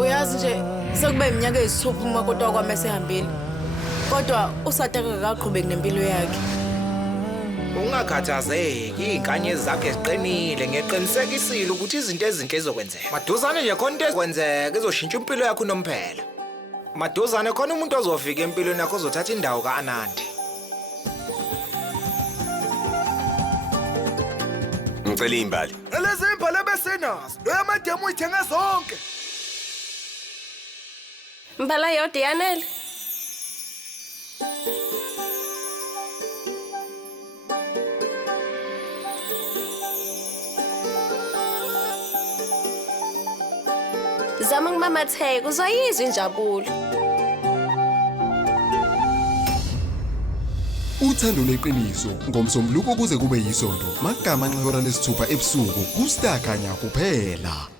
Uyazi nje sekube iminyaka eyisithupha umakoti wakwami esehambile. Kodwa uSataka akaqhubeki nempilo yakhe. Ungakhathazeki, izinkanyezi zakhe ziqinile, ngiqinisekisile ukuthi izinto ezinhle zizokwenzeka. Maduzane nje khona into ezokwenzeka izoshintsha impilo yakho unomphela. Maduzane khona umuntu ozofika empilweni yakho ozothatha indawo kaAnandi. Ngicela imbali. Lezi imbali ebesenazo, lo yamademu uyithenga zonke. Mbala yodwa yanele. Zama ngimamatheke uzoyizwa injabulo. Uthando leqiniso ngomsombuluko kuze kube yisonto magama nxehora lesithupha ebusuku kuStar Khanya kuphela.